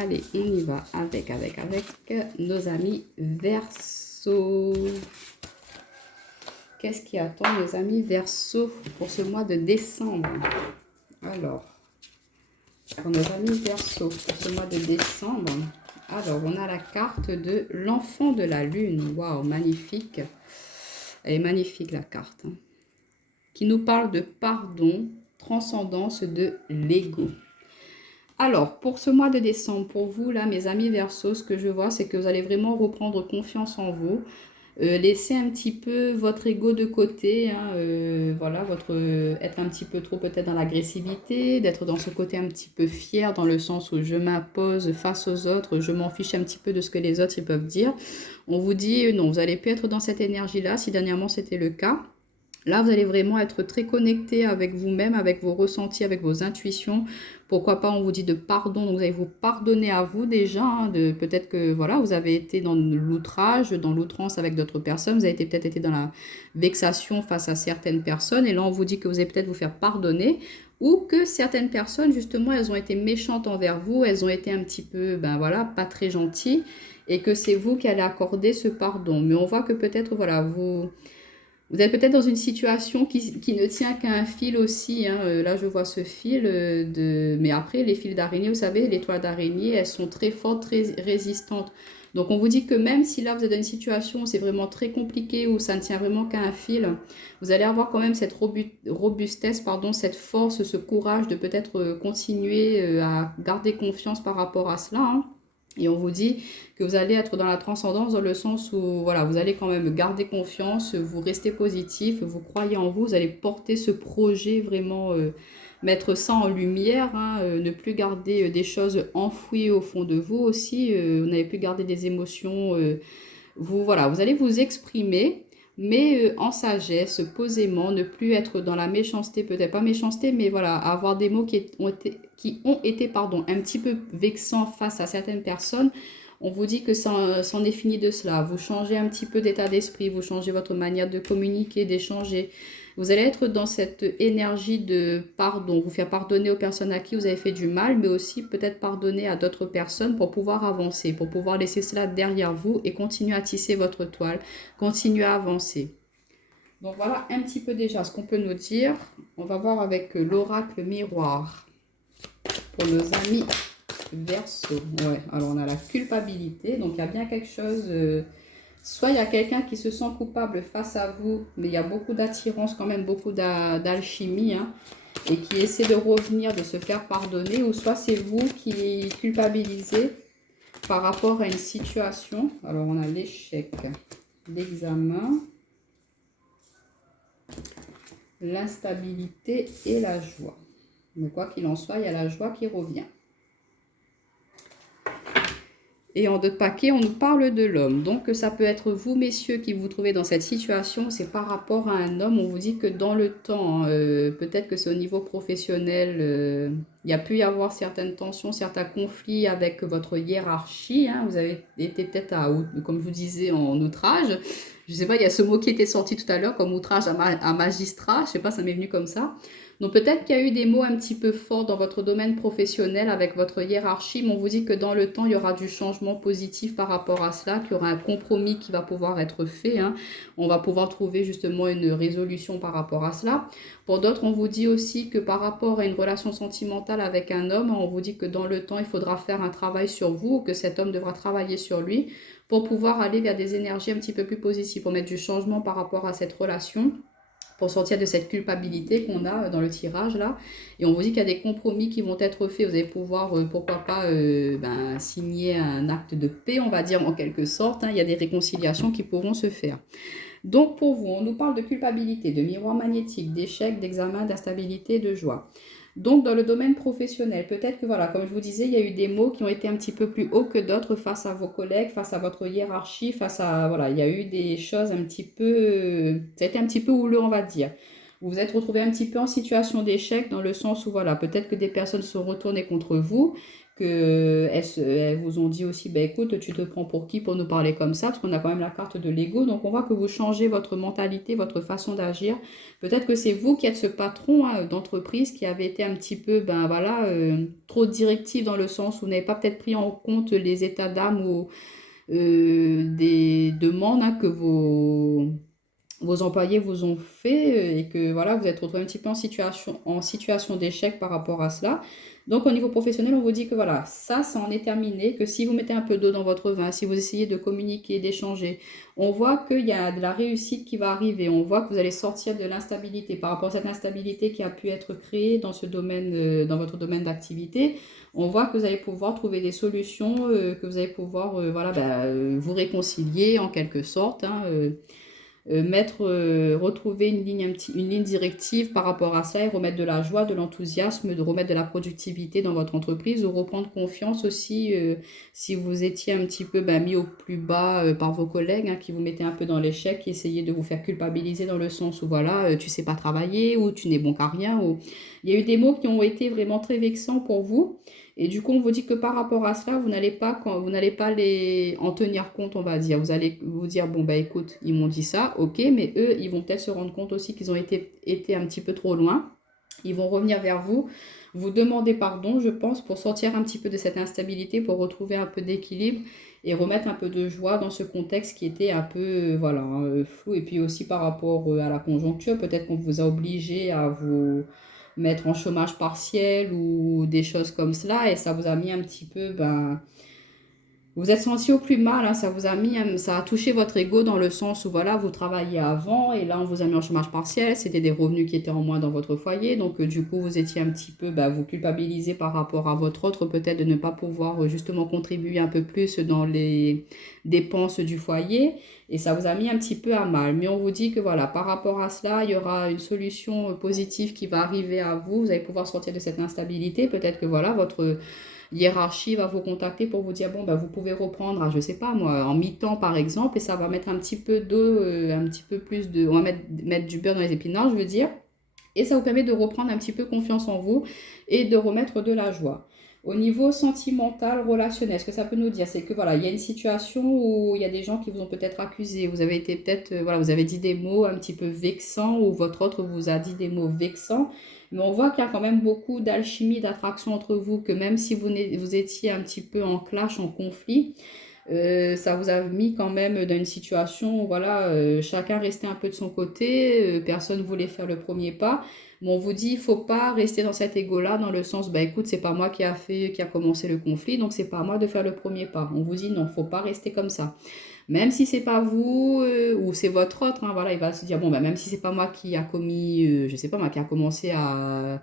Allez, on y va avec nos amis Verseau. Qu'est-ce qui attend nos amis Verseau pour ce mois de décembre? Alors, pour nos amis Verseau, pour ce mois de décembre, alors on a la carte de l'enfant de la lune. Waouh, magnifique. Elle est magnifique la carte. Hein. Qui nous parle de pardon, transcendance de l'ego. Alors, pour ce mois de décembre, pour vous, là, mes amis Verseau, ce que je vois, c'est que vous allez vraiment reprendre confiance en vous. Laissez un petit peu votre ego de côté, hein, voilà, être un petit peu trop peut-être dans l'agressivité, d'être dans ce côté un petit peu fier, dans le sens où je m'impose face aux autres, je m'en fiche un petit peu de ce que les autres ils peuvent dire. On vous dit, non, vous n'allez plus être dans cette énergie-là, si dernièrement c'était le cas. Là, vous allez vraiment être très connecté avec vous-même, avec vos ressentis, avec vos intuitions. Pourquoi pas, on vous dit de pardon. Donc, vous allez vous pardonner à vous déjà. Hein, peut-être que voilà, vous avez été dans l'outrage, dans l'outrance avec d'autres personnes. Vous avez peut-être été dans la vexation face à certaines personnes. Et là, on vous dit que vous allez peut-être vous faire pardonner. Ou que certaines personnes, justement, elles ont été méchantes envers vous. Elles ont été un petit peu, ben voilà, pas très gentilles. Et que c'est vous qui allez accorder ce pardon. Mais on voit que peut-être, voilà, vous êtes peut-être dans une situation qui ne tient qu'à un fil aussi. Hein. Là, je vois ce fil Mais après, les fils d'araignée, vous savez, les toiles d'araignée, elles sont très fortes, très résistantes. Donc, on vous dit que même si là, vous êtes dans une situation où c'est vraiment très compliqué, où ça ne tient vraiment qu'à un fil, vous allez avoir quand même cette robustesse, pardon, cette force, ce courage de peut-être continuer à garder confiance par rapport à cela. Hein. Et on vous dit que vous allez être dans la transcendance dans le sens où voilà, vous allez quand même garder confiance, vous restez positif, vous croyez en vous, vous allez porter ce projet vraiment, mettre ça en lumière, hein, ne plus garder des choses enfouies au fond de vous aussi, vous n'allez plus garder des émotions, voilà, vous allez vous exprimer, mais en sagesse, posément, ne plus être dans la méchanceté, peut-être pas méchanceté, mais voilà, avoir des mots qui ont été pardon, un petit peu vexants face à certaines personnes. On vous dit que c'en est fini de cela. Vous changez un petit peu d'état d'esprit, vous changez votre manière de communiquer, d'échanger. Vous allez être dans cette énergie de pardon, vous faire pardonner aux personnes à qui vous avez fait du mal, mais aussi peut-être pardonner à d'autres personnes pour pouvoir avancer, pour pouvoir laisser cela derrière vous et continuer à tisser votre toile, continuer à avancer. Donc voilà un petit peu déjà ce qu'on peut nous dire. On va voir avec l'oracle miroir pour nos amis Verseau. Ouais, alors on a la culpabilité, donc il y a bien quelque chose... soit il y a quelqu'un qui se sent coupable face à vous, mais il y a beaucoup d'attirance quand même, beaucoup d'alchimie, hein, et qui essaie de revenir, de se faire pardonner, ou soit c'est vous qui culpabilisez par rapport à une situation. Alors on a l'échec, l'examen, l'instabilité et la joie. Mais quoi qu'il en soit, il y a la joie qui revient. Et en 2 paquets, on nous parle de l'homme. Donc, ça peut être vous, messieurs, qui vous trouvez dans cette situation. C'est par rapport à un homme. On vous dit que dans le temps, peut-être que c'est au niveau professionnel, il y a pu y avoir certaines tensions, certains conflits avec votre hiérarchie. Hein. Vous avez été peut-être, comme je vous disais, en outrage. Je ne sais pas, il y a ce mot qui était sorti tout à l'heure comme outrage à magistrat. Je ne sais pas, ça m'est venu comme ça. Donc peut-être qu'il y a eu des mots un petit peu forts dans votre domaine professionnel avec votre hiérarchie, mais on vous dit que dans le temps, il y aura du changement positif par rapport à cela, qu'il y aura un compromis qui va pouvoir être fait. Hein. On va pouvoir trouver justement une résolution par rapport à cela. Pour d'autres, on vous dit aussi que par rapport à une relation sentimentale avec un homme, on vous dit que dans le temps, il faudra faire un travail sur vous, que cet homme devra travailler sur lui pour pouvoir aller vers des énergies un petit peu plus positives, pour mettre du changement par rapport à cette relation, pour sortir de cette culpabilité qu'on a dans le tirage là. Et on vous dit qu'il y a des compromis qui vont être faits. Vous allez pouvoir, pourquoi pas, signer un acte de paix, on va dire en quelque sorte. Hein. Il y a des réconciliations qui pourront se faire. Donc pour vous, on nous parle de culpabilité, de miroir magnétique, d'échec, d'examen, d'instabilité, de joie. Donc dans le domaine professionnel, peut-être que voilà, comme je vous disais, il y a eu des mots qui ont été un petit peu plus hauts que d'autres face à vos collègues, face à votre hiérarchie, face à, voilà, il y a eu des choses un petit peu, ça a été un petit peu houleux, on va dire. Vous vous êtes retrouvé un petit peu en situation d'échec dans le sens où voilà, peut-être que des personnes se sont retournées contre vous, elles vous ont dit aussi, bah, écoute, tu te prends pour qui pour nous parler comme ça? Parce qu'on a quand même la carte de l'ego. Donc, on voit que vous changez votre mentalité, votre façon d'agir. Peut-être que c'est vous qui êtes ce patron hein, d'entreprise qui avait été un petit peu, ben voilà, trop directif dans le sens où vous n'avez pas peut-être pris en compte les états d'âme ou des demandes hein, que vos employés vous ont fait et que voilà, vous êtes retrouvé un petit peu en situation d'échec par rapport à cela. Donc au niveau professionnel, on vous dit que voilà, ça en est terminé, que si vous mettez un peu d'eau dans votre vin, si vous essayez de communiquer, d'échanger, on voit qu'il y a de la réussite qui va arriver, on voit que vous allez sortir de l'instabilité par rapport à cette instabilité qui a pu être créée dans ce domaine, dans votre domaine d'activité. On voit que vous allez pouvoir trouver des solutions, que vous allez pouvoir voilà, vous réconcilier en quelque sorte. Hein, retrouver une ligne directive par rapport à ça et remettre de la joie, de l'enthousiasme, de remettre de la productivité dans votre entreprise, ou reprendre confiance aussi si vous étiez un petit peu mis au plus bas par vos collègues hein, qui vous mettaient un peu dans l'échec, qui essayaient de vous faire culpabiliser dans le sens où voilà, tu sais pas travailler ou tu n'es bon qu'à rien. Ou... Il y a eu des mots qui ont été vraiment très vexants pour vous. Et du coup, on vous dit que par rapport à cela, vous n'allez pas les en tenir compte, on va dire. Vous allez vous dire, bon, bah écoute, ils m'ont dit ça, ok, mais eux, ils vont peut-être se rendre compte aussi qu'ils ont été un petit peu trop loin. Ils vont revenir vers vous, vous demander pardon, je pense, pour sortir un petit peu de cette instabilité, pour retrouver un peu d'équilibre et remettre un peu de joie dans ce contexte qui était un peu, voilà, flou. Et puis aussi par rapport à la conjoncture, peut-être qu'on vous a obligé à vous mettre en chômage partiel ou des choses comme cela et ça vous a mis un petit peu, vous êtes senti au plus mal, hein, ça vous a mis, ça a touché votre ego dans le sens où voilà, vous travailliez avant et là on vous a mis en chômage partiel, c'était des revenus qui étaient en moins dans votre foyer, donc du coup vous étiez un petit peu, vous culpabilisez par rapport à votre autre peut-être de ne pas pouvoir justement contribuer un peu plus dans les dépenses du foyer et ça vous a mis un petit peu à mal. Mais on vous dit que voilà, par rapport à cela, il y aura une solution positive qui va arriver à vous, vous allez pouvoir sortir de cette instabilité, peut-être que voilà, votre hiérarchie va vous contacter pour vous dire, bon, vous pouvez reprendre, je sais pas moi, en mi-temps par exemple, et ça va mettre un petit peu d'eau, un petit peu plus de... On va mettre du beurre dans les épinards, je veux dire. Et ça vous permet de reprendre un petit peu confiance en vous et de remettre de la joie. Au niveau sentimental, relationnel, ce que ça peut nous dire, c'est que voilà, il y a une situation où il y a des gens qui vous ont peut-être accusé, vous avez été peut-être, voilà, vous avez dit des mots un petit peu vexants ou votre autre vous a dit des mots vexants, mais on voit qu'il y a quand même beaucoup d'alchimie, d'attraction entre vous, que même si vous étiez un petit peu en clash, en conflit, ça vous a mis quand même dans une situation où voilà, chacun restait un peu de son côté, personne ne voulait faire le premier pas. Mais on vous dit, il ne faut pas rester dans cet ego-là, dans le sens, écoute, c'est pas moi qui a commencé le conflit, donc c'est pas à moi de faire le premier pas. On vous dit, non, il ne faut pas rester comme ça. Même si c'est pas vous ou c'est votre autre, hein, voilà, il va se dire, bon, même si c'est pas moi qui a commis, je sais pas moi, qui a commencé à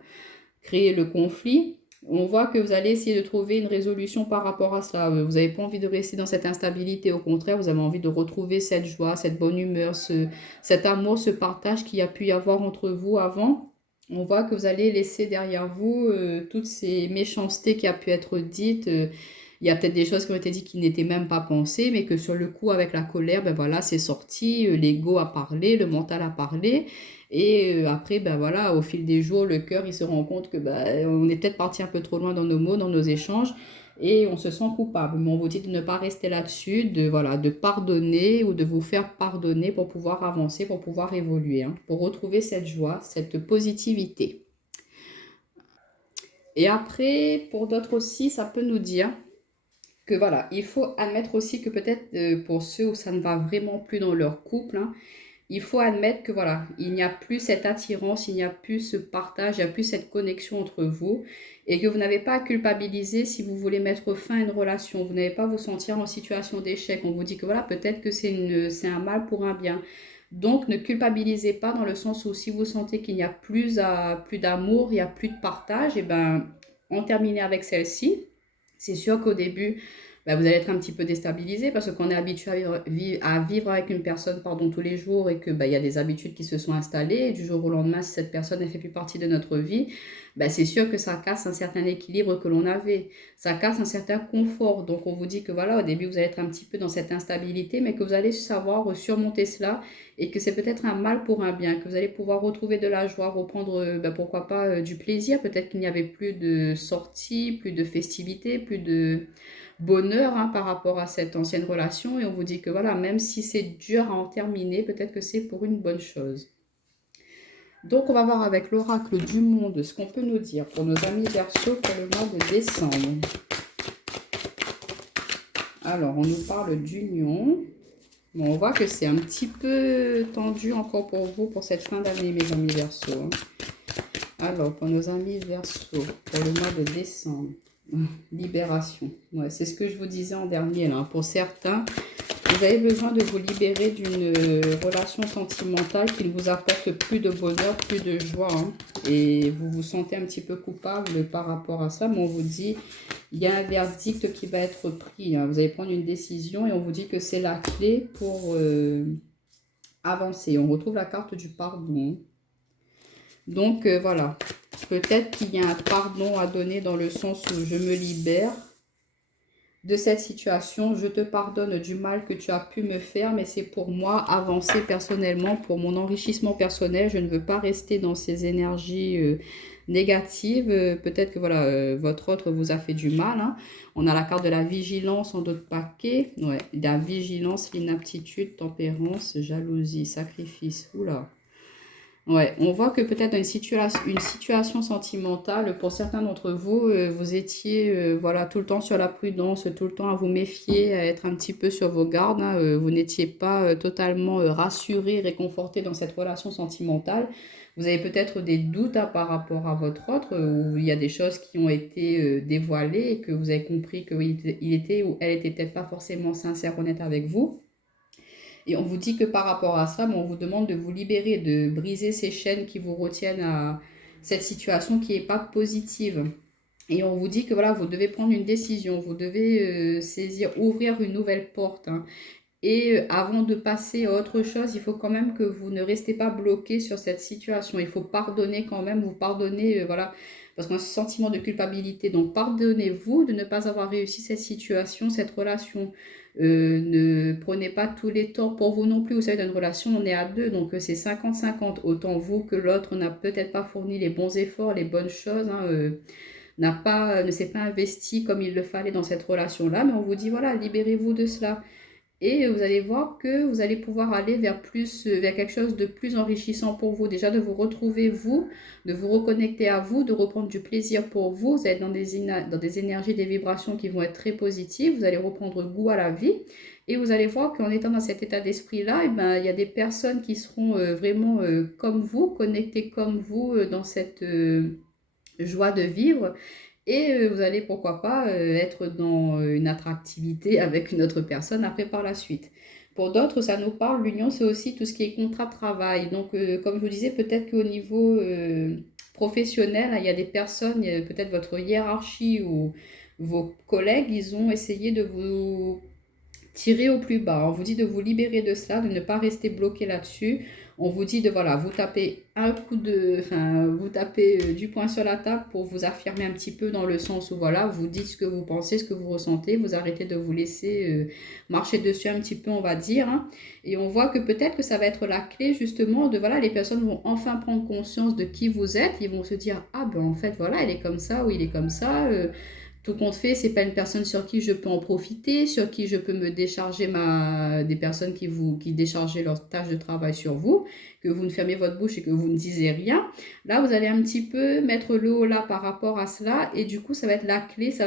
créer le conflit, on voit que vous allez essayer de trouver une résolution par rapport à cela. Vous n'avez pas envie de rester dans cette instabilité, au contraire, vous avez envie de retrouver cette joie, cette bonne humeur, cet amour, ce partage qu'il y a pu y avoir entre vous avant. On voit que vous allez laisser derrière vous toutes ces méchancetés qui a pu être dites. Il y a peut-être des choses qui ont été dites qui n'étaient même pas pensées, mais que sur le coup, avec la colère, voilà, c'est sorti, l'ego a parlé, le mental a parlé. Et après, voilà, au fil des jours, le cœur, il se rend compte que on est peut-être parti un peu trop loin dans nos mots, dans nos échanges, et on se sent coupable. Mais on vous dit de ne pas rester là-dessus, de pardonner ou de vous faire pardonner pour pouvoir avancer, pour pouvoir évoluer, hein, pour retrouver cette joie, cette positivité. Et après, pour d'autres aussi, ça peut nous dire que voilà, il faut admettre aussi que peut-être pour ceux où ça ne va vraiment plus dans leur couple, hein, il faut admettre que voilà, il n'y a plus cette attirance, il n'y a plus ce partage, il n'y a plus cette connexion entre vous et que vous n'avez pas à culpabiliser si vous voulez mettre fin à une relation. Vous n'avez pas à vous sentir en situation d'échec. On vous dit que voilà, peut-être que c'est un mal pour un bien. Donc ne culpabilisez pas dans le sens où si vous sentez qu'il n'y a plus d'amour, il n'y a plus de partage, et en terminer avec celle-ci. C'est sûr qu'au début, bah, vous allez être un petit peu déstabilisé parce qu'on est habitué à vivre avec une personne pardon, tous les jours et que bah, y a des habitudes qui se sont installées. Et du jour au lendemain, si cette personne ne fait plus partie de notre vie, bah, c'est sûr que ça casse un certain équilibre que l'on avait. Ça casse un certain confort. Donc on vous dit que voilà, au début, vous allez être un petit peu dans cette instabilité, mais que vous allez savoir surmonter cela et que c'est peut-être un mal pour un bien, que vous allez pouvoir retrouver de la joie, reprendre, bah, pourquoi pas, du plaisir. Peut-être qu'il n'y avait plus de sorties, plus de festivités, plus de bonheur par rapport à cette ancienne relation et on vous dit que voilà, même si c'est dur à en terminer, peut-être que c'est pour une bonne chose. Donc on va voir avec l'oracle du monde ce qu'on peut nous dire pour nos amis Verseau pour le mois de décembre. Alors on nous parle d'union. Bon, on voit que c'est un petit peu tendu encore pour vous pour cette fin d'année mes amis Verseau. Alors pour nos amis Verseau pour le mois de décembre. Libération. Ouais, c'est ce que je vous disais en dernier. Là. Pour certains, vous avez besoin de vous libérer d'une relation sentimentale qui ne vous apporte plus de bonheur, plus de joie. Et vous vous sentez un petit peu coupable par rapport à ça. Mais on vous dit, il y a un verdict qui va être pris. Vous allez prendre une décision et on vous dit que c'est la clé pour avancer. On retrouve la carte du pardon. Donc voilà. Peut-être qu'il y a un pardon à donner dans le sens où je me libère de cette situation. Je te pardonne du mal que tu as pu me faire, mais c'est pour moi avancer personnellement, pour mon enrichissement personnel. Je ne veux pas rester dans ces énergies négatives. Peut-être que voilà, votre autre vous a fait du mal. On a la carte de la vigilance en d'autres paquets. Ouais, la vigilance, l'inaptitude, tempérance, jalousie, sacrifice. Oula. Ouais, on voit que peut-être dans une situation sentimentale, pour certains d'entre vous, vous étiez voilà, tout le temps sur la prudence, tout le temps à vous méfier, à être un petit peu sur vos gardes. Vous n'étiez pas totalement rassuré, réconforté dans cette relation sentimentale. Vous avez peut-être des doutes par rapport à votre autre, où il y a des choses qui ont été dévoilées et que vous avez compris qu'il était ou elle était peut-être pas forcément sincère, honnête avec vous. Et on vous dit que par rapport à ça, on vous demande de vous libérer, de briser ces chaînes qui vous retiennent à cette situation qui n'est pas positive. Et on vous dit que voilà, vous devez prendre une décision, vous devez saisir, ouvrir une nouvelle porte. Et avant de passer à autre chose, il faut quand même que vous ne restez pas bloqué sur cette situation. Il faut pardonner quand même, vous pardonner, voilà, parce qu'on a ce sentiment de culpabilité. Donc pardonnez-vous de ne pas avoir réussi cette situation, cette relation. Ne prenez pas tous les torts pour vous non plus. Vous savez, dans une relation, on est à deux, donc c'est 50-50. Autant vous que l'autre n'a peut-être pas fourni les bons efforts, les bonnes choses, ne s'est pas investi comme il le fallait dans cette relation-là. Mais on vous dit, voilà, libérez-vous de cela. Et vous allez voir que vous allez pouvoir aller vers vers quelque chose de plus enrichissant pour vous. Déjà de vous retrouver vous, de vous reconnecter à vous, de reprendre du plaisir pour vous. Vous êtes dans des énergies, des vibrations qui vont être très positives. Vous allez reprendre goût à la vie. Et vous allez voir qu'en étant dans cet état d'esprit-là, il y a des personnes qui seront vraiment comme vous, connectées comme vous dans cette joie de vivre. Et vous allez, pourquoi pas, être dans une attractivité avec une autre personne après par la suite. Pour d'autres, ça nous parle, l'union, c'est aussi tout ce qui est contrat de travail. Donc, comme je vous disais, peut-être qu'au niveau professionnel, il y a des personnes, peut-être votre hiérarchie ou vos collègues, ils ont essayé de vous tirer au plus bas. On vous dit de vous libérer de cela, de ne pas rester bloqué là-dessus. On vous dit de voilà, vous tapez vous tapez du poing sur la table pour vous affirmer un petit peu dans le sens où voilà, vous dites ce que vous pensez, ce que vous ressentez, vous arrêtez de vous laisser marcher dessus un petit peu, on va dire. Et on voit que peut-être que ça va être la clé justement de voilà, les personnes vont enfin prendre conscience de qui vous êtes, ils vont se dire ah ben en fait voilà, elle est comme ça ou il est comme ça. Tout compte fait, c'est pas une personne sur qui je peux en profiter, sur qui je peux me décharger des personnes qui déchargeaient leur tâche de travail sur vous, que vous ne fermez votre bouche et que vous ne disiez rien. Là, vous allez un petit peu mettre le haut là par rapport à cela et du coup, ça va être la clé, ça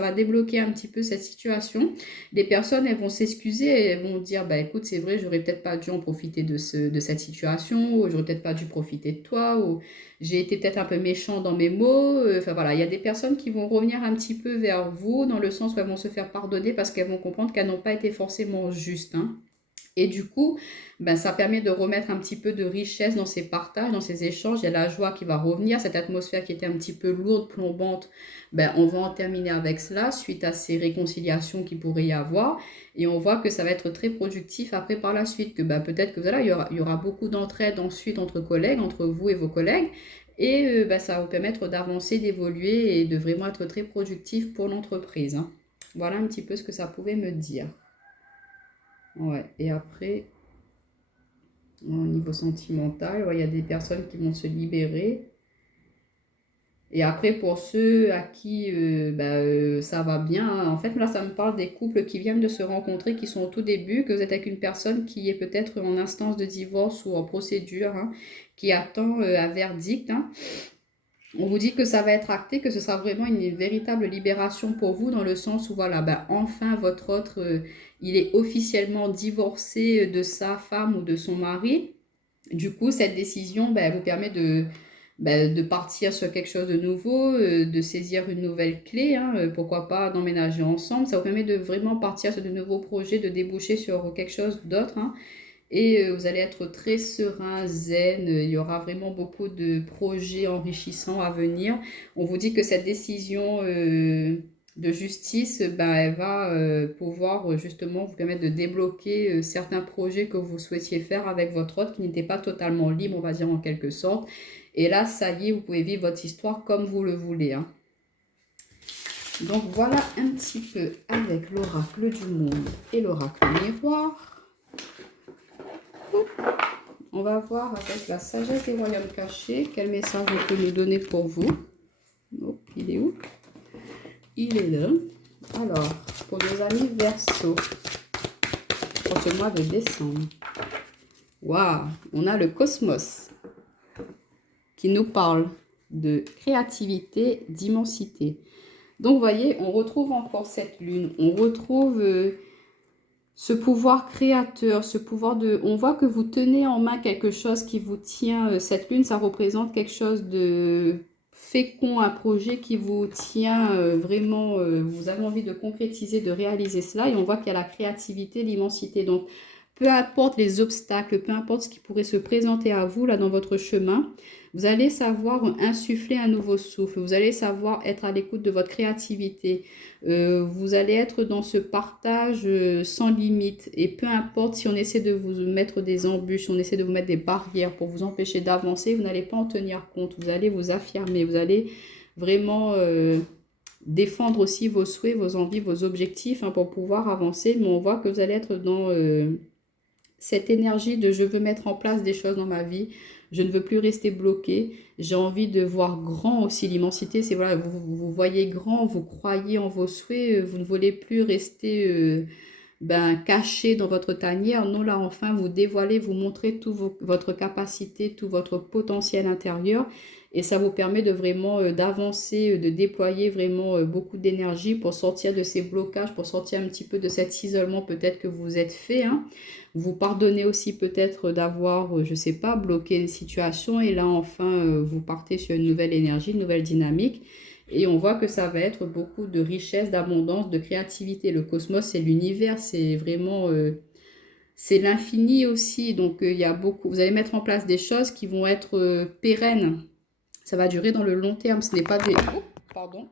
va débloquer un petit peu cette situation. Les personnes, elles vont s'excuser, elles vont dire, bah écoute, c'est vrai, j'aurais peut-être pas dû en profiter de cette situation, ou j'aurais peut-être pas dû profiter de toi, ou j'ai été peut-être un peu méchant dans mes mots. Enfin voilà, il y a des personnes qui vont revenir un petit peu vers vous dans le sens où elles vont se faire pardonner parce qu'elles vont comprendre qu'elles n'ont pas été forcément justes. Et du coup, ben, ça permet de remettre un petit peu de richesse dans ces partages, dans ces échanges. Il y a la joie qui va revenir. Cette atmosphère qui était un petit peu lourde, plombante, ben, on va en terminer avec cela suite à ces réconciliations qu'il pourrait y avoir. Et on voit que ça va être très productif après par la suite. Que ben, peut-être que voilà, il y aura beaucoup d'entraide ensuite entre collègues, entre vous et vos collègues. Et ben, ça va vous permettre d'avancer, d'évoluer et de vraiment être très productif pour l'entreprise, hein. Voilà un petit peu ce que ça pouvait me dire. Ouais, et après, au niveau sentimental, ouais, il y a des personnes qui vont se libérer. Et après, pour ceux à qui ça va bien, hein, en fait, là, ça me parle des couples qui viennent de se rencontrer, qui sont au tout début, que vous êtes avec une personne qui est peut-être en instance de divorce ou en procédure, hein, qui attend un verdict, hein. On vous dit que ça va être acté, que ce sera vraiment une véritable libération pour vous, dans le sens où, voilà, ben, enfin, votre autre, il est officiellement divorcé de sa femme ou de son mari. Du coup, cette décision, ben, elle vous permet de partir sur quelque chose de nouveau, de saisir une nouvelle clé, hein, pourquoi pas d'emménager ensemble. Ça vous permet de vraiment partir sur de nouveaux projets, de déboucher sur quelque chose d'autre, hein. Et vous allez être très serein, zen. Il y aura vraiment beaucoup de projets enrichissants à venir. On vous dit que cette décision de justice, ben, elle va pouvoir justement vous permettre de débloquer certains projets que vous souhaitiez faire avec votre autre qui n'était pas totalement libre, on va dire en quelque sorte. Et là, ça y est, vous pouvez vivre votre histoire comme vous le voulez, hein. Donc voilà un petit peu avec l'oracle du monde et l'oracle miroir. On va voir avec la sagesse des royaumes cachés quel message on peut nous donner pour vous. Oh, il est où? Il est là. Alors, pour nos amis Verseau, pour ce mois de décembre. Waouh, on a le cosmos qui nous parle de créativité, d'immensité. Donc, vous voyez, on retrouve encore cette lune. On retrouve ce pouvoir créateur, ce pouvoir de... On voit que vous tenez en main quelque chose qui vous tient. Cette lune, ça représente quelque chose de fécond, un projet qui vous tient vraiment. Vous avez envie de concrétiser, de réaliser cela. Et on voit qu'il y a la créativité, l'immensité. Donc, peu importe les obstacles, peu importe ce qui pourrait se présenter à vous là dans votre chemin, vous allez savoir insuffler un nouveau souffle. Vous allez savoir être à l'écoute de votre créativité. Vous allez être dans ce partage sans limite. Et peu importe si on essaie de vous mettre des embûches, on essaie de vous mettre des barrières pour vous empêcher d'avancer, vous n'allez pas en tenir compte. Vous allez vous affirmer. Vous allez vraiment défendre aussi vos souhaits, vos envies, vos objectifs, hein, pour pouvoir avancer. Mais on voit que vous allez être dans cette énergie de je veux mettre en place des choses dans ma vie. Je ne veux plus rester bloqué. J'ai envie de voir grand aussi. L'immensité, c'est voilà, vous voyez grand, vous croyez en vos souhaits, vous ne voulez plus rester caché dans votre tanière. Non, là, enfin, vous dévoilez, vous montrez toute votre capacité, tout votre potentiel intérieur. Et ça vous permet de vraiment d'avancer, de déployer vraiment beaucoup d'énergie pour sortir de ces blocages, pour sortir un petit peu de cet isolement peut-être que vous êtes fait, hein. Vous pardonnez aussi peut-être d'avoir, je ne sais pas, bloqué une situation. Et là, enfin, vous partez sur une nouvelle énergie, une nouvelle dynamique. Et on voit que ça va être beaucoup de richesse, d'abondance, de créativité. Le cosmos, c'est l'univers, c'est vraiment... c'est l'infini aussi. Donc, il y a beaucoup... Vous allez mettre en place des choses qui vont être pérennes. Ça va durer dans le long terme. Ce n'est pas des... Oh, pardon.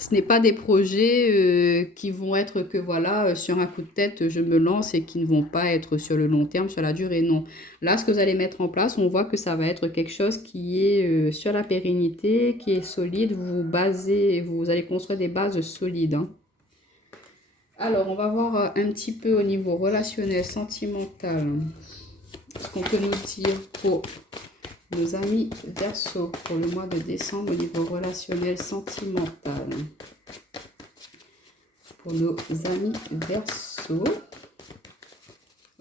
Ce n'est pas des projets qui vont être que voilà, sur un coup de tête, je me lance et qui ne vont pas être sur le long terme, sur la durée. Non. Là, ce que vous allez mettre en place, on voit que ça va être quelque chose qui est sur la pérennité, qui est solide. Vous basez, vous allez construire des bases solides, hein. Alors, on va voir un petit peu au niveau relationnel, sentimental, ce qu'on peut nous dire pour nos amis Verseau pour le mois de décembre au niveau relationnel sentimental. Pour nos amis Verseau,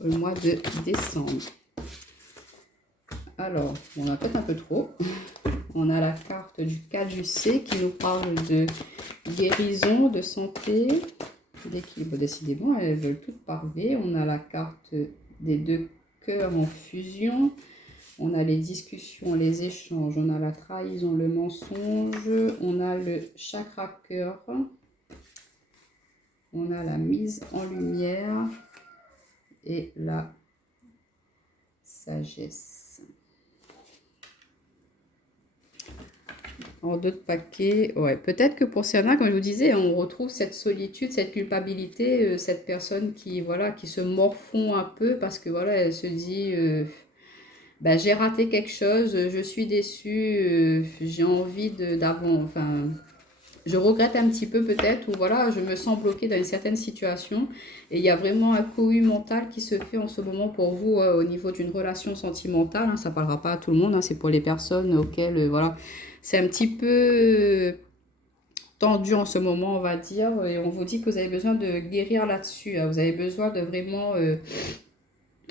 le mois de décembre. Alors, on a peut-être un peu trop. On a la carte du Caducée qui nous parle de guérison, de santé, d'équilibre. Décidément, elles veulent toutes parler. On a la carte des deux cœurs en fusion. On a les discussions, les échanges. On a la trahison, le mensonge. On a le chakra cœur. On a la mise en lumière et la sagesse. En d'autres paquets, ouais, peut-être que pour certains, comme je vous disais, on retrouve cette solitude, cette culpabilité, cette personne qui, voilà, qui se morfond un peu parce que, voilà, elle se dit, bah, j'ai raté quelque chose, je suis déçue, j'ai envie d'avant, enfin, je regrette un petit peu peut-être, ou voilà, je me sens bloquée dans une certaine situation. Et il y a vraiment un cohue mental qui se fait en ce moment pour vous au niveau d'une relation sentimentale. Hein, ça ne parlera pas à tout le monde, hein, c'est pour les personnes auxquelles, voilà, c'est un petit peu tendu en ce moment, on va dire. Et on vous dit que vous avez besoin de guérir là-dessus. Hein, vous avez besoin de vraiment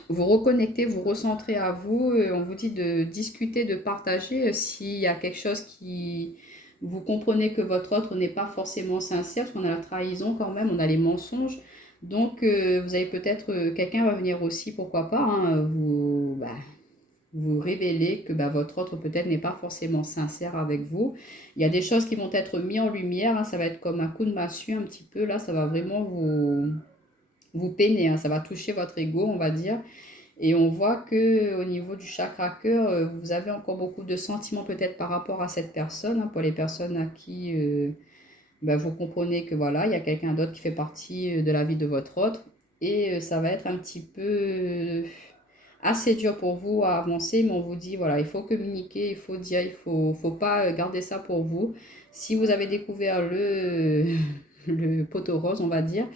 vous reconnecter, vous recentrer à vous. On vous dit de discuter, de partager s'il y a quelque chose qui... Vous comprenez que votre autre n'est pas forcément sincère, parce qu'on a la trahison quand même, on a les mensonges. Donc, vous avez peut-être... quelqu'un va venir aussi, pourquoi pas, hein, vous révéler que votre autre peut-être n'est pas forcément sincère avec vous. Il y a des choses qui vont être mises en lumière, hein, ça va être comme un coup de massue un petit peu, là, ça va vraiment vous peiner, hein, ça va toucher votre ego, on va dire. Et on voit que au niveau du chakra cœur, vous avez encore beaucoup de sentiments peut-être par rapport à cette personne, hein, pour les personnes à qui vous comprenez que voilà, il y a quelqu'un d'autre qui fait partie de la vie de votre autre. Et ça va être un petit peu assez dur pour vous à avancer, mais on vous dit voilà, il faut communiquer, il faut dire, faut pas garder ça pour vous. Si vous avez découvert le poteau rose, on va dire,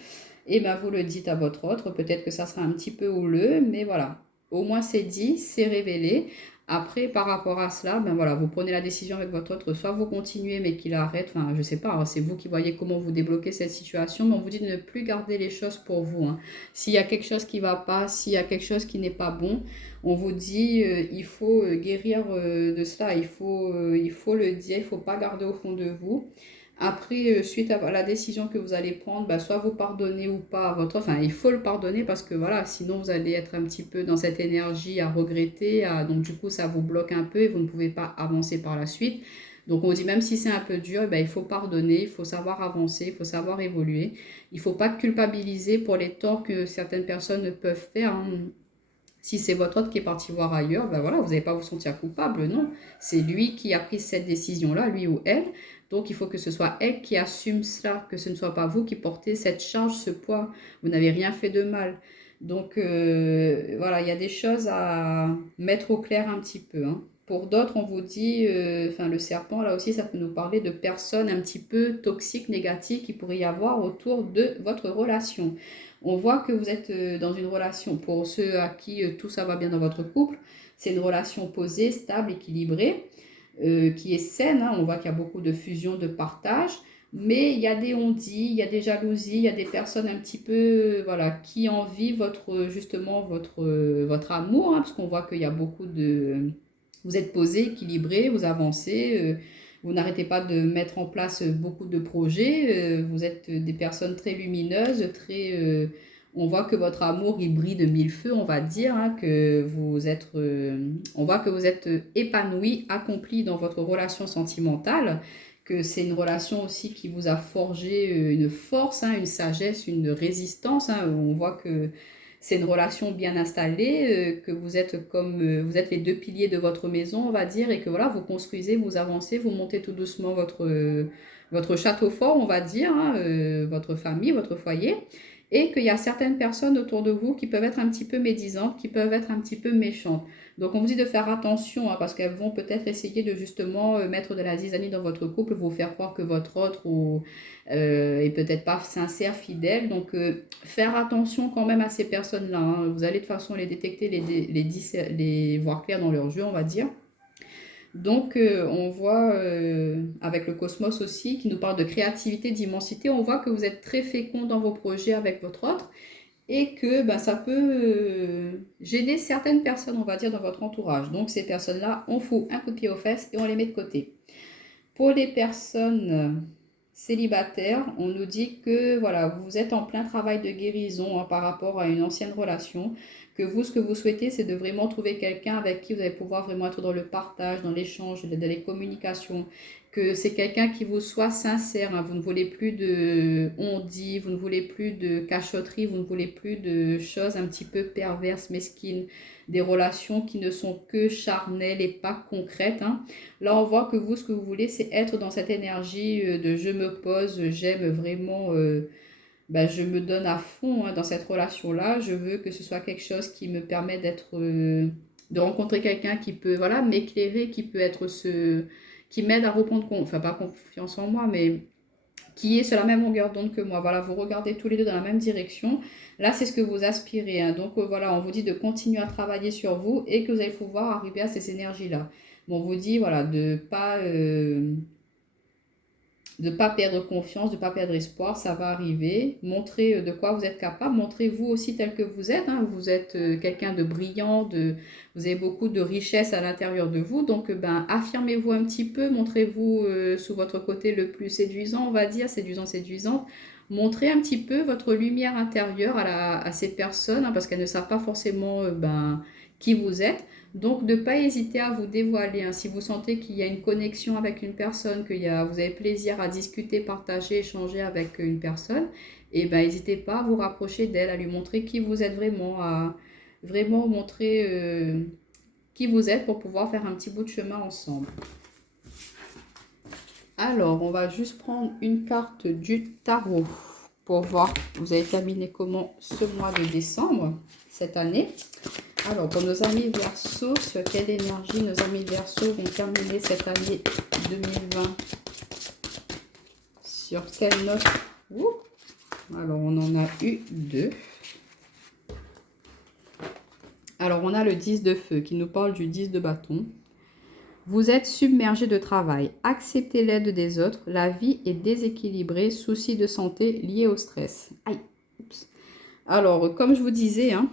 et ben vous le dites à votre autre. Peut-être que ça sera un petit peu houleux, mais voilà. Au moins c'est dit, c'est révélé. Après, par rapport à cela, ben voilà, vous prenez la décision avec votre autre, soit vous continuez, mais qu'il arrête, enfin, je sais pas, hein, c'est vous qui voyez comment vous débloquez cette situation, mais on vous dit de ne plus garder les choses pour vous. Hein. S'il y a quelque chose qui va pas, s'il y a quelque chose qui n'est pas bon, on vous dit, il faut guérir de cela, il faut le dire, il faut pas garder au fond de vous. Après, suite à la décision que vous allez prendre, soit vous pardonnez ou pas à votre... Enfin, il faut le pardonner parce que voilà, sinon vous allez être un petit peu dans cette énergie à regretter. Donc du coup, ça vous bloque un peu et vous ne pouvez pas avancer par la suite. Donc on dit même si c'est un peu dur, il faut pardonner, il faut savoir avancer, il faut savoir évoluer. Il ne faut pas culpabiliser pour les torts que certaines personnes peuvent faire. Hein. Si c'est votre autre qui est parti voir ailleurs, voilà, vous n'allez pas vous sentir coupable, non. C'est lui qui a pris cette décision-là, lui ou elle. Donc, il faut que ce soit elle qui assume cela, que ce ne soit pas vous qui portez cette charge, ce poids. Vous n'avez rien fait de mal. Donc, voilà, il y a des choses à mettre au clair un petit peu. Hein. Pour d'autres, on vous dit, le serpent, là aussi, ça peut nous parler de personnes un petit peu toxiques, négatives qui pourrait y avoir autour de votre relation. On voit que vous êtes dans une relation, pour ceux à qui tout ça va bien dans votre couple, c'est une relation posée, stable, équilibrée, qui est saine. Hein. On voit qu'il y a beaucoup de fusion, de partage, mais il y a des on-dit, il y a des jalousies, il y a des personnes un petit peu voilà, qui envient justement votre amour, hein, parce qu'on voit qu'il y a beaucoup de... Vous êtes posé, équilibré, vous avancez, vous n'arrêtez pas de mettre en place beaucoup de projets, vous êtes des personnes très lumineuses, très... on voit que votre amour, il brille de mille feux, on va dire, hein, que vous êtes... on voit que vous êtes épanoui, accompli dans votre relation sentimentale, que c'est une relation aussi qui vous a forgé une force, hein, une sagesse, une résistance. Hein, on voit que c'est une relation bien installée, que vous êtes comme vous êtes les deux piliers de votre maison, on va dire, et que voilà, vous construisez, vous avancez, vous montez tout doucement votre château fort, on va dire, hein, votre famille, votre foyer, et qu'il y a certaines personnes autour de vous qui peuvent être un petit peu médisantes, qui peuvent être un petit peu méchantes. Donc on vous dit de faire attention, hein, parce qu'elles vont peut-être essayer de justement mettre de la zizanie dans votre couple, vous faire croire que votre autre est peut-être pas sincère, fidèle. Donc faire attention quand même à ces personnes-là. Hein. Vous allez de toute façon les détecter, les voir clair dans leur jeu, on va dire. Donc, on voit avec le cosmos aussi, qui nous parle de créativité, d'immensité, on voit que vous êtes très fécond dans vos projets avec votre autre et que ça peut gêner certaines personnes, on va dire, dans votre entourage. Donc, ces personnes-là, on fout un coup de pied aux fesses et on les met de côté. Pour les personnes célibataires, on nous dit que voilà, vous êtes en plein travail de guérison par rapport à une ancienne relation, que vous, ce que vous souhaitez, c'est de vraiment trouver quelqu'un avec qui vous allez pouvoir vraiment être dans le partage, dans l'échange, dans les communications, que c'est quelqu'un qui vous soit sincère, hein. Vous ne voulez plus de on-dit, vous ne voulez plus de cachotterie, vous ne voulez plus de choses un petit peu perverses, mesquines, des relations qui ne sont que charnelles et pas concrètes, hein. Là, on voit que vous, ce que vous voulez, c'est être dans cette énergie de je me pose, j'aime vraiment, je me donne à fond, hein, dans cette relation-là. Je veux que ce soit quelque chose qui me permet de rencontrer quelqu'un qui peut, voilà, m'éclairer, qui peut être qui m'aide à reprendre, enfin pas confiance en moi, mais qui est sur la même longueur d'onde que moi. Voilà, vous regardez tous les deux dans la même direction. Là, c'est ce que vous aspirez, hein. Donc voilà, on vous dit de continuer à travailler sur vous et que vous allez pouvoir arriver à ces énergies-là. Bon, on vous dit, voilà, de pas perdre confiance, de pas perdre espoir, ça va arriver. Montrez de quoi vous êtes capable, montrez-vous aussi tel que vous êtes, hein. Vous êtes quelqu'un de brillant, vous avez beaucoup de richesse à l'intérieur de vous, donc affirmez-vous un petit peu, montrez-vous sous votre côté le plus séduisant, on va dire, séduisante. Montrez un petit peu votre lumière intérieure à ces personnes, hein, parce qu'elles ne savent pas forcément qui vous êtes. Donc, ne pas hésiter à vous dévoiler, hein. Si vous sentez qu'il y a une connexion avec une personne, vous avez plaisir à discuter, partager, échanger avec une personne, et ben, n'hésitez pas à vous rapprocher d'elle, à lui montrer qui vous êtes vraiment, à vraiment montrer qui vous êtes pour pouvoir faire un petit bout de chemin ensemble. Alors, on va juste prendre une carte du tarot pour voir vous avez terminé comment ce mois de décembre, cette année. Alors, pour nos amis Verseaux, sur quelle énergie nos amis Verseaux vont terminer cette année 2020? Sur quelle note? Alors, on en a eu 2. Alors, on a le 10 de feu qui nous parle du 10 de bâton. Vous êtes submergé de travail. Acceptez l'aide des autres. La vie est déséquilibrée. Soucis de santé liés au stress. Aïe. Oups. Alors, comme je vous disais, hein,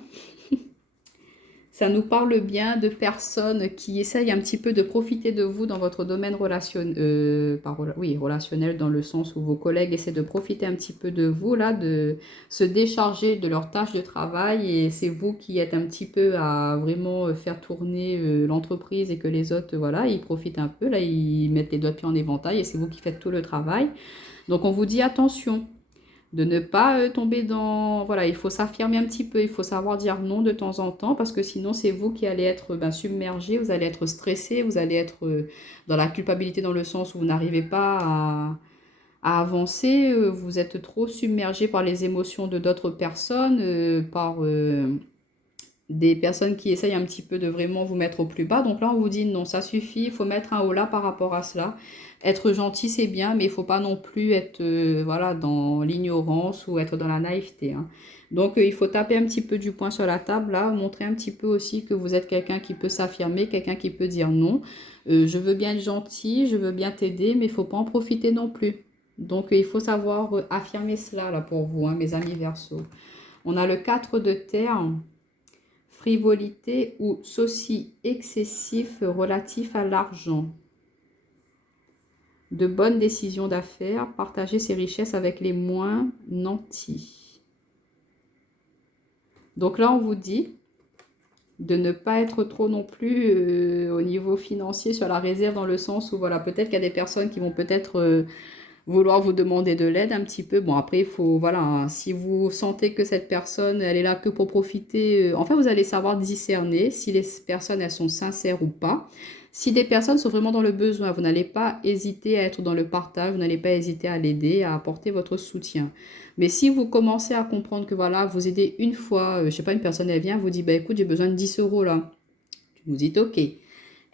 ça nous parle bien de personnes qui essayent un petit peu de profiter de vous dans votre domaine relationnel, relationnel dans le sens où vos collègues essaient de profiter un petit peu de vous, là, de se décharger de leurs tâches de travail et c'est vous qui êtes un petit peu à vraiment faire tourner l'entreprise et que les autres, voilà, ils profitent un peu, là, ils mettent les doigts de pied en éventail et c'est vous qui faites tout le travail. Donc on vous dit attention de ne pas tomber dans... Voilà, il faut s'affirmer un petit peu, il faut savoir dire non de temps en temps, parce que sinon c'est vous qui allez être submergé, vous allez être stressé, vous allez être dans la culpabilité dans le sens où vous n'arrivez pas à avancer, vous êtes trop submergé par les émotions de d'autres personnes, par des personnes qui essayent un petit peu de vraiment vous mettre au plus bas. Donc là, on vous dit non, ça suffit, il faut mettre un holà par rapport à cela. Être gentil, c'est bien, mais il ne faut pas non plus être voilà, dans l'ignorance ou être dans la naïveté, hein. Donc, il faut taper un petit peu du poing sur la table, là, montrer un petit peu aussi que vous êtes quelqu'un qui peut s'affirmer, quelqu'un qui peut dire non. Je veux bien être gentil, je veux bien t'aider, mais il ne faut pas en profiter non plus. Donc, il faut savoir affirmer cela, là, pour vous, hein, mes amis Verseaux. On a le 4 de terre. Frivolité ou souci excessif relatif à l'argent. De bonnes décisions d'affaires, partager ses richesses avec les moins nantis. Donc là, on vous dit de ne pas être trop non plus au niveau financier sur la réserve dans le sens où, voilà, peut-être qu'il y a des personnes qui vont peut-être vouloir vous demander de l'aide un petit peu. Bon, après, il faut, voilà, hein, si vous sentez que cette personne, elle est là que pour profiter, enfin, vous allez savoir discerner si les personnes, elles sont sincères ou pas. Si des personnes sont vraiment dans le besoin, vous n'allez pas hésiter à être dans le partage, vous n'allez pas hésiter à l'aider, à apporter votre soutien. Mais si vous commencez à comprendre que, voilà, vous aidez une fois, je sais pas, une personne, elle vient, vous dit, bah, écoute, j'ai besoin de 10 euros là. Vous dites, ok.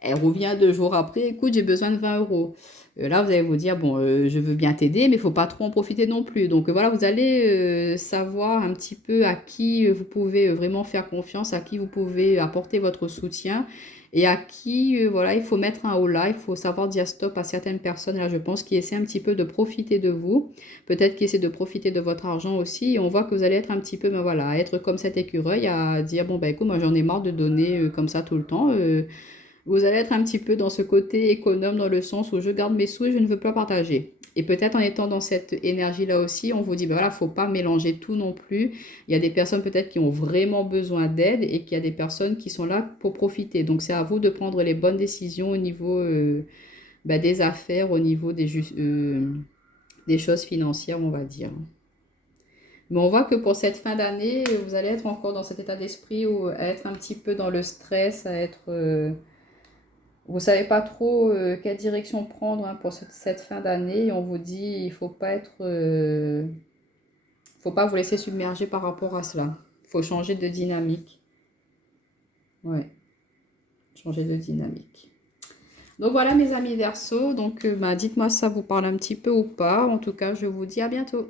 Elle revient 2 jours après, écoute, j'ai besoin de 20 euros. Là, vous allez vous dire, bon, je veux bien t'aider, mais il ne faut pas trop en profiter non plus. Donc voilà, vous allez savoir un petit peu à qui vous pouvez vraiment faire confiance, à qui vous pouvez apporter votre soutien et à qui, voilà, il faut mettre un haut là, il faut savoir dire stop à certaines personnes, là, je pense, qui essaient un petit peu de profiter de vous, peut-être qui essaient de profiter de votre argent aussi, et on voit que vous allez être un petit peu, ben voilà, à être comme cet écureuil, à dire, bon, ben écoute, moi j'en ai marre de donner comme ça tout le temps, vous allez être un petit peu dans ce côté économe dans le sens où je garde mes sous et je ne veux pas partager. Et peut-être en étant dans cette énergie-là aussi, on vous dit, ben voilà, faut pas mélanger tout non plus. Il y a des personnes peut-être qui ont vraiment besoin d'aide et qu'il y a des personnes qui sont là pour profiter. Donc c'est à vous de prendre les bonnes décisions au niveau bah, des affaires au niveau des choses financières, on va dire. Mais on voit que pour cette fin d'année, vous allez être encore dans cet état d'esprit ou à être un petit peu dans le stress, à être... vous savez pas trop quelle direction prendre hein, pour cette fin d'année. On vous dit, il faut pas être... faut pas vous laisser submerger par rapport à cela. Il faut changer de dynamique. Ouais, changer de dynamique. Donc voilà mes amis Verseau. Donc bah, dites-moi si ça vous parle un petit peu ou pas. En tout cas, je vous dis à bientôt.